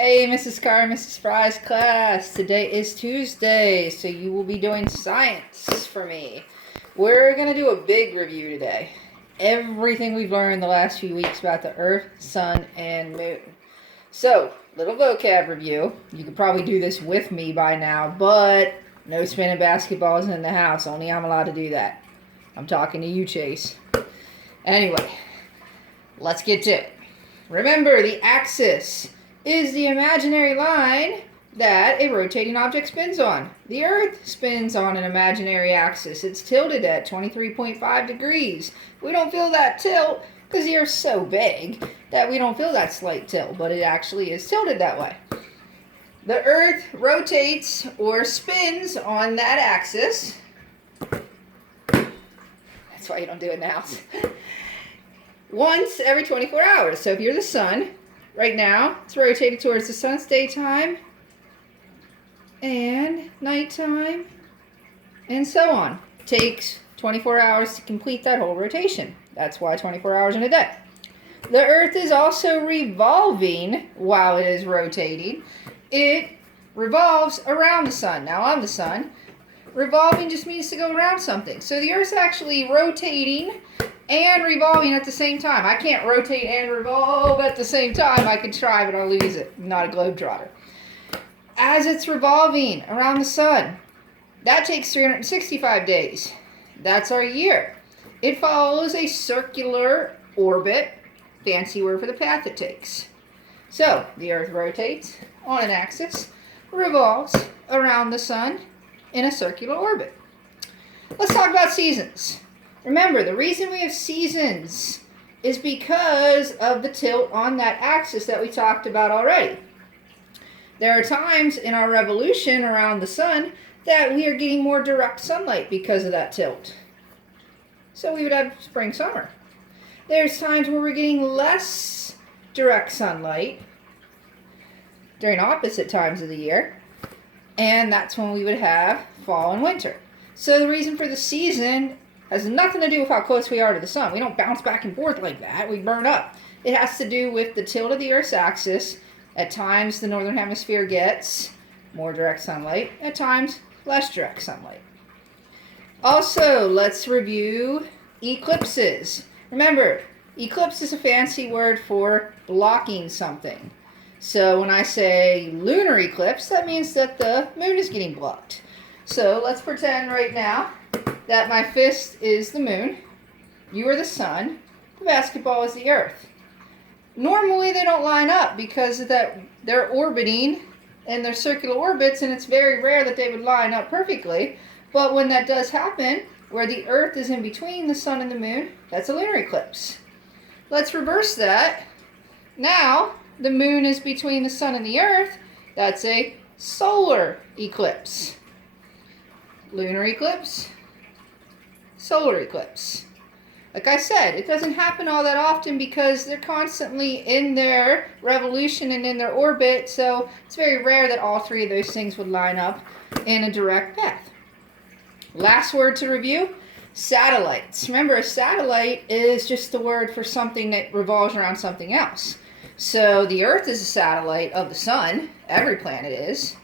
Hey, Mrs. Carr, Mrs. Fry's class. Today is Tuesday, so you will be doing science for me. We're going to do a big review today. Everything we've learned the last few weeks about the Earth, Sun, and Moon. So, little vocab review. You could probably do this with me by now, but no spinning basketballs in the house. Only I'm allowed to do that. I'm talking to you, Chase. Anyway, let's get to it. Remember, the axis is the imaginary line that a rotating object spins on. The Earth spins on an imaginary axis. It's tilted at 23.5 degrees. We don't feel that tilt because the Earth's so big that we don't feel that slight tilt, but it actually is tilted that way. The Earth rotates or spins on that axis. That's why you don't do it now. Once every 24 hours. So if you're the sun, right now it's rotated towards the sun's daytime and nighttime and so on. It takes 24 hours to complete that whole rotation. That's why 24 hours in a day. The Earth is also revolving while it is rotating. It revolves around the sun. Now I'm the sun. Revolving just means to go around something. So the Earth's actually rotating and revolving at the same time. I can't rotate and revolve at the same time. I can try, but I'll lose it. I'm not a globetrotter. As it's revolving around the sun, that takes 365 days. That's our year. It follows a circular orbit, fancy word for the path it takes. So, the Earth rotates on an axis, revolves around the sun in a circular orbit. Let's talk about seasons. Remember, the reason we have seasons is because of the tilt on that axis that we talked about already. There are times in our revolution around the sun that we are getting more direct sunlight because of that tilt. So we would have spring, summer. There's times where we're getting less direct sunlight during opposite times of the year, and that's when we would have fall and winter. So the reason for the season has nothing to do with how close we are to the sun. We don't bounce back and forth like that. We burn up. It has to do with the tilt of the Earth's axis. At times, the northern hemisphere gets more direct sunlight. At times, less direct sunlight. Also, let's review eclipses. Remember, eclipse is a fancy word for blocking something. So when I say lunar eclipse, that means that the moon is getting blocked. So let's pretend right now that my fist is the moon, you are the sun, the basketball is the Earth. Normally they don't line up because of that they're orbiting in their circular orbits, and it's very rare that they would line up perfectly. But when that does happen, where the Earth is in between the sun and the moon, that's a lunar eclipse. Let's reverse that. Now the moon is between the sun and the Earth. That's a solar eclipse. Lunar eclipse, solar eclipse. Like I said, it doesn't happen all that often because they're constantly in their revolution and in their orbit, so it's very rare that all three of those things would line up in a direct path. Last word to review, satellites. Remember, a satellite is just the word for something that revolves around something else. So the Earth is a satellite of the sun, every planet is,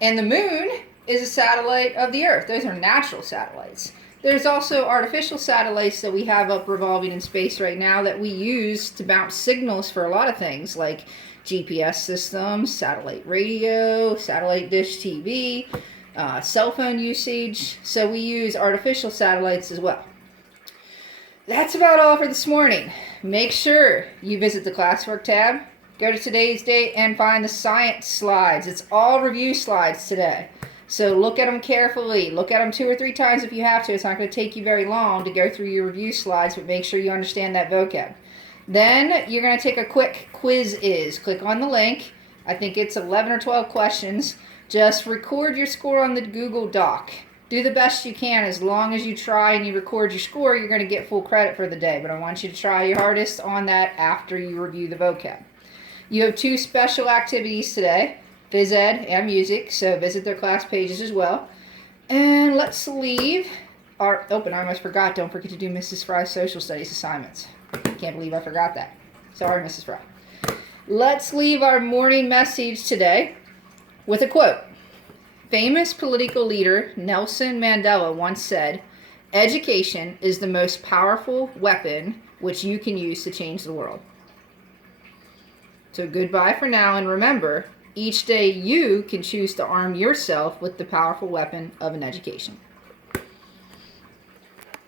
and the moon is a satellite of the Earth. Those are natural satellites. There's also artificial satellites that we have up revolving in space right now that we use to bounce signals for a lot of things like GPS systems, satellite radio, satellite dish TV, cell phone usage. So we use artificial satellites as well. That's about all for this morning. Make sure you visit the classwork tab, go to today's date, and find the science slides. It's all review slides today. So look at them carefully. Look at them 2 or 3 times if you have to. It's not going to take you very long to go through your review slides, but make sure you understand that vocab. Then you're going to take a quick quiz. Click on the link. I think it's 11 or 12 questions. Just record your score on the Google Doc. Do the best you can. As long as you try and you record your score, you're going to get full credit for the day. But I want you to try your hardest on that after you review the vocab. You have 2 special activities today. Phys Ed and music, so visit their class pages as well. And let's leave our, I almost forgot, don't forget to do Mrs. Fry's social studies assignments. Can't believe I forgot that. Sorry, Mrs. Fry. Let's leave our morning message today with a quote. Famous political leader Nelson Mandela once said, "Education is the most powerful weapon which you can use to change the world." So goodbye for now, and remember, each day you can choose to arm yourself with the powerful weapon of an education.